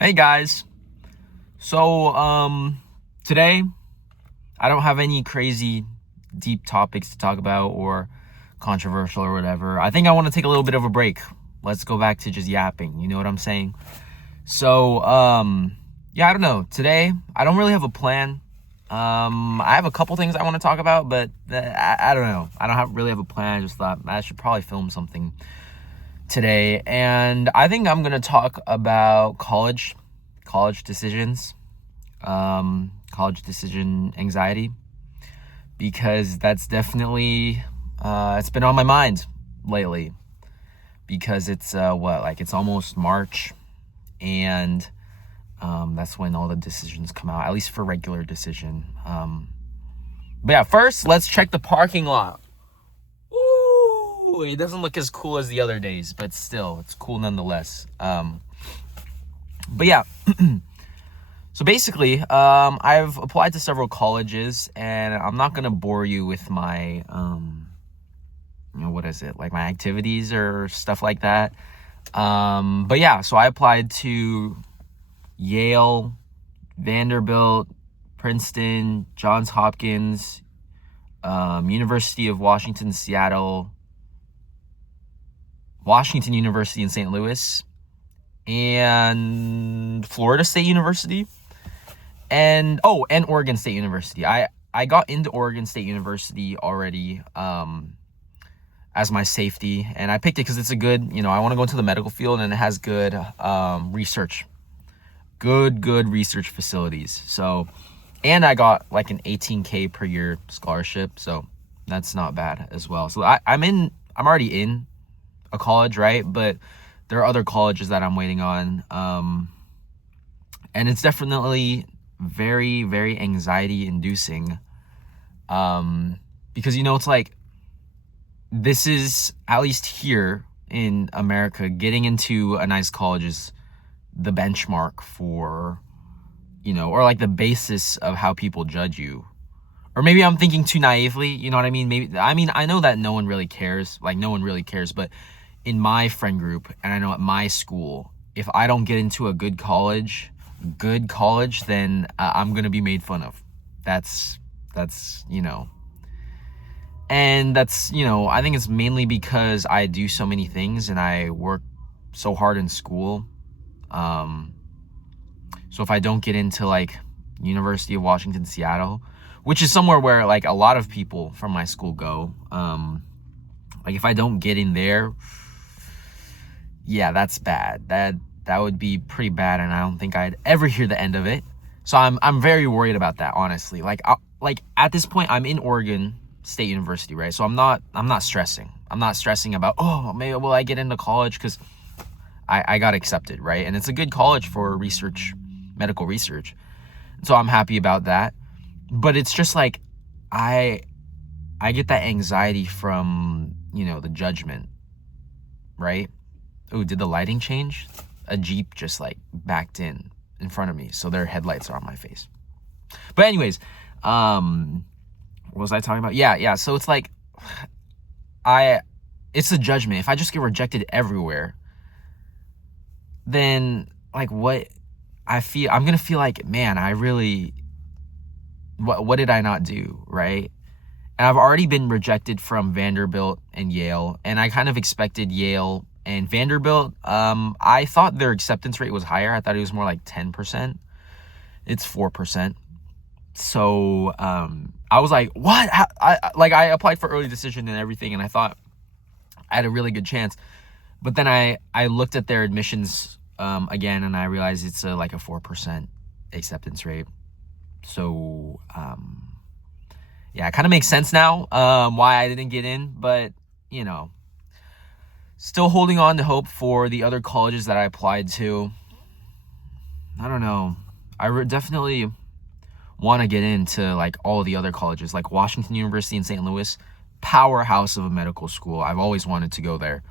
Hey guys. Today I don't have any crazy deep topics to talk about or controversial or whatever. I think I want to take a little bit of a break. Let's go back to just yapping. You know what I'm saying? Yeah, I don't know. Today I don't really have a plan. I have a couple things I want to talk about, but I don't know. I don't really have a plan. I just thought I should probably film something today, and I think I'm gonna talk about college decisions, college decision anxiety, because that's definitely it's been on my mind lately. Because it's it's almost March, and that's when all the decisions come out, at least for regular decision. But yeah, first let's check the parking lot. Ooh, it doesn't look as cool as the other days, but still, it's cool nonetheless. But yeah, so basically, I've applied to several colleges, and I'm not gonna bore you with my, what is it, like my activities or stuff like that. But yeah, so I applied to Yale, Vanderbilt, Princeton, Johns Hopkins, University of Washington, Seattle, Washington University in St. Louis, and Florida State University, and Oregon State University. I got into Oregon State University already as my safety, and I picked it because it's a good, I want to go into the medical field, and it has good research, good research facilities. So, and I got like an $18K per year scholarship, so that's not bad as well. So I'm already in a college, right? But there are other colleges that I'm waiting on, and it's definitely very, very anxiety inducing, because it's like, this is, at least here in America, getting into a nice college is the benchmark for, or like the basis of how people judge you. Or maybe I'm thinking too naively, you know what I mean? I know that no one really cares, but in my friend group, and I know at my school, if I don't get into a good college, then I'm gonna be made fun of. That's and that's, I think it's mainly because I do so many things and I work so hard in school. So if I don't get into like University of Washington, Seattle, which is somewhere where like a lot of people from my school go, like if I don't get in there, yeah, that's bad. That would be pretty bad, and I don't think I'd ever hear the end of it. So I'm very worried about that, honestly. Like at this point, I'm in Oregon State University, right? So I'm not stressing. I'm not stressing about, oh, maybe will I get into college, because I got accepted, right? And it's a good college for research, medical research. So I'm happy about that. But it's just like I get that anxiety from, the judgment, right? Oh, did the lighting change? A Jeep just like backed in front of me, so their headlights are on my face. But anyways, what was I talking about? Yeah. So it's like, it's a judgment. If I just get rejected everywhere, then like what I'm gonna feel like, man, what did I not do, right? And I've already been rejected from Vanderbilt and Yale, and I kind of expected Yale and Vanderbilt. I thought their acceptance rate was higher. I thought it was more like 10%. It's 4%. So I was like, what? I applied for early decision and everything, and I thought I had a really good chance. But then I looked at their admissions again, and I realized it's like a 4% acceptance rate. So yeah, it kind of makes sense now why I didn't get in, but still holding on to hope for the other colleges that I applied to. I don't know. I definitely want to get into like all the other colleges, like Washington University in St. Louis, powerhouse of a medical school. I've always wanted to go there.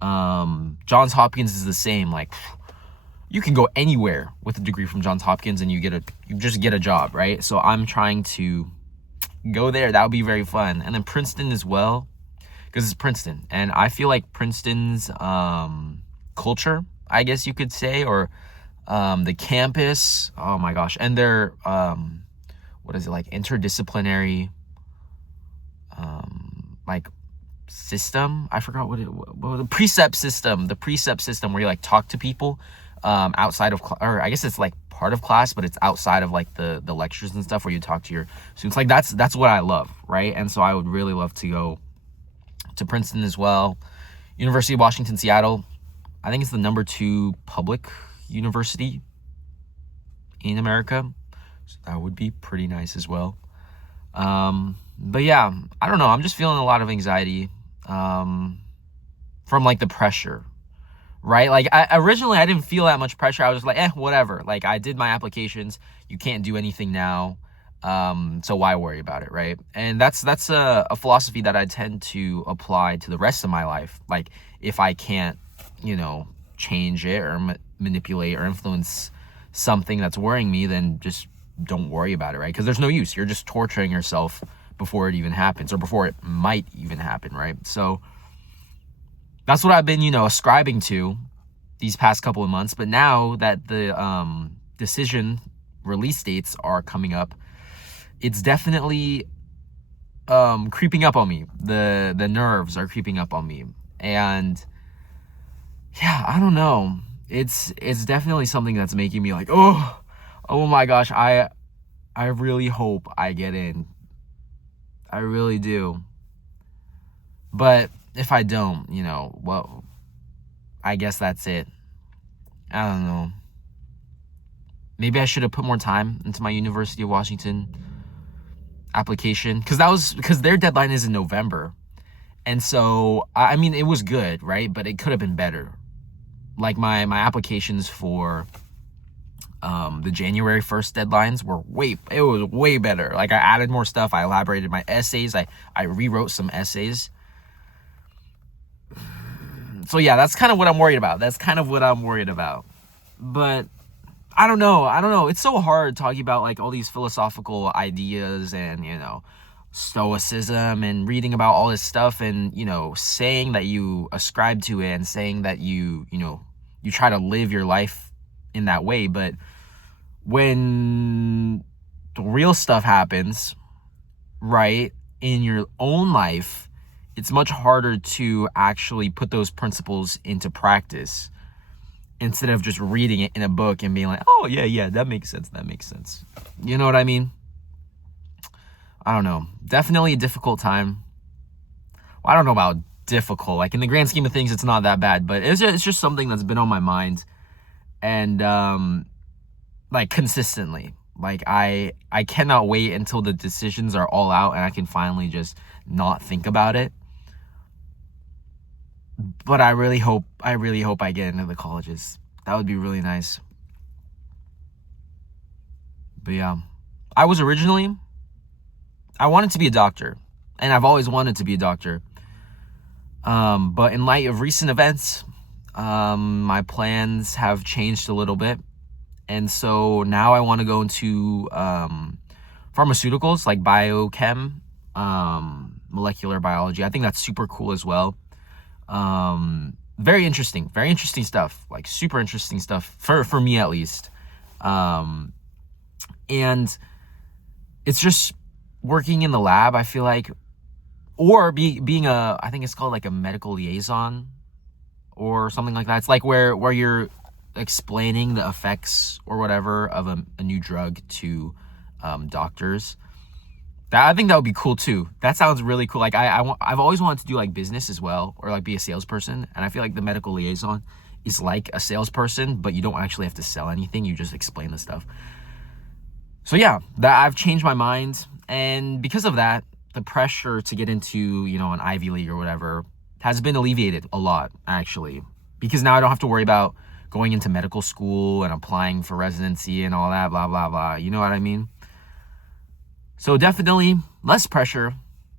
Johns Hopkins is the same. Like, you can go anywhere with a degree from Johns Hopkins and you just get a job, right? So I'm trying to go there. That would be very fun. And then Princeton as well, because it's Princeton, and I feel like Princeton's culture, I guess you could say, or The campus, oh my gosh, and their what is it, like interdisciplinary like system. I forgot what the precept system where you like talk to people outside of or I guess it's like part of class, but it's outside of like the lectures and stuff where you talk to your students. Like that's what I love, right? And so I would really love to go to Princeton as well. University of Washington, Seattle, I think it's the #2 public university in America, so that would be pretty nice as well. But yeah, I don't know, I'm just feeling a lot of anxiety from like the pressure, right? Like originally I didn't feel that much pressure. I was like, whatever, like I did my applications, you can't do anything now, so why worry about it, right? And that's a philosophy that I tend to apply to the rest of my life. Like if I can't, change it or manipulate or influence something that's worrying me, then just don't worry about it, right? Because there's no use. You're just torturing yourself before it even happens or before it might even happen, right? So that's what I've been, ascribing to these past couple of months. But now that the decision release dates are coming up, it's definitely creeping up on me. The nerves are creeping up on me. And yeah, I don't know. It's definitely something that's making me like, oh my gosh, I really hope I get in. I really do. But if I don't, well, I guess that's it. I don't know. Maybe I should have put more time into my University of Washington application, because their deadline is in November. And so, I mean, it was good, right? But it could have been better. Like my applications for the January 1st deadlines were way better. Like I added more stuff. I elaborated my essays. I rewrote some essays. So yeah, that's kind of what I'm worried about. But I don't know. It's so hard talking about like all these philosophical ideas and, stoicism and reading about all this stuff and, saying that you ascribe to it and saying that you try to live your life in that way. But when the real stuff happens, right, in your own life, it's much harder to actually put those principles into practice instead of just reading it in a book and being like, oh, yeah, that makes sense. You know what I mean? I don't know. Definitely a difficult time. Well, I don't know about difficult. Like in the grand scheme of things, it's not that bad, but it's just something that's been on my mind. And like consistently. Like I cannot wait until the decisions are all out and I can finally just not think about it. But I really hope I get into the colleges. That would be really nice. But yeah, I wanted to be a doctor, and I've always wanted to be a doctor. But in light of recent events, my plans have changed a little bit. And so now I want to go into pharmaceuticals, like biochem, molecular biology. I think that's super cool as well. Very interesting stuff, like super interesting stuff for me at least. And it's just working in the lab, I feel like, or being I think it's called like a medical liaison or something like that. It's like where you're explaining the effects or whatever of a new drug to doctors. I think that would be cool too. That sounds really cool. Like I've always wanted to do like business as well, or like be a salesperson. And I feel like the medical liaison is like a salesperson, but you don't actually have to sell anything. You just explain the stuff. So yeah, that I've changed my mind. And because of that, the pressure to get into, an Ivy League or whatever has been alleviated a lot, actually. Because now I don't have to worry about going into medical school and applying for residency and all that, blah, blah, blah. You know what I mean? So definitely less pressure,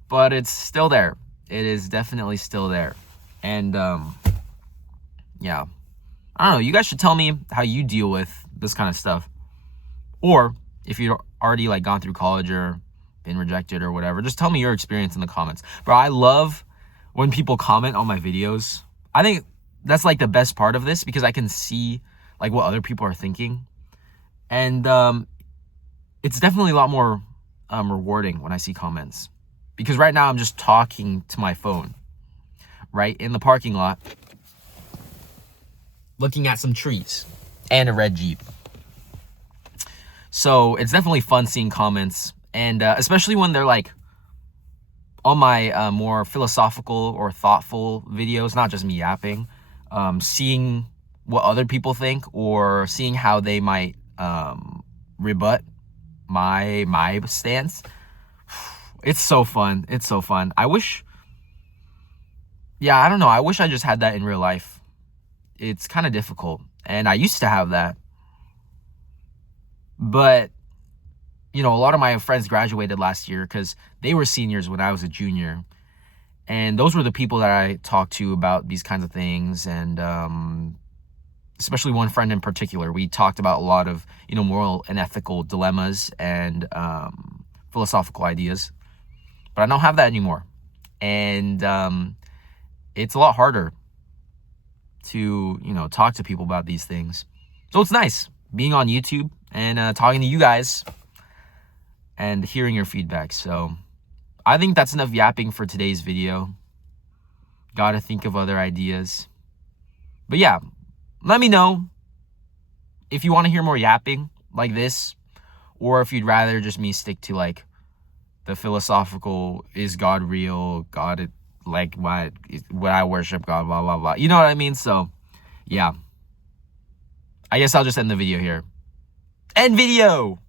but it's still there. It is definitely still there. And yeah, I don't know. You guys should tell me how you deal with this kind of stuff. Or if you've already like gone through college or been rejected or whatever, just tell me your experience in the comments. Bro, I love when people comment on my videos. I think that's like the best part of this, because I can see like what other people are thinking. And it's definitely a lot more rewarding when I see comments, because right now I'm just talking to my phone, right, in the parking lot, looking at some trees and a red Jeep. So it's definitely fun seeing comments, and especially when they're like on my more philosophical or thoughtful videos, not just me yapping, seeing what other people think, or seeing how they might rebut my stance. It's so fun. It's so fun. I wish, yeah, I don't know. I wish I just had that in real life. It's kind of difficult, and I used to have that. But, you know, a lot of my friends graduated last year because they were seniors when I was a junior. And those were the people that I talked to about these kinds of things. And especially one friend in particular, we talked about a lot of, you know, moral and ethical dilemmas and philosophical ideas. But I don't have that anymore. And it's a lot harder to, you know, talk to people about these things. So it's nice being on YouTube and talking to you guys and hearing your feedback. So I think that's enough yapping for today's video. Gotta think of other ideas. But yeah, let me know if you want to hear more yapping like this, or if you'd rather just me stick to like the philosophical, is God real? God, like what I worship God, blah, blah, blah. You know what I mean? So yeah, I guess I'll just end the video here. End video!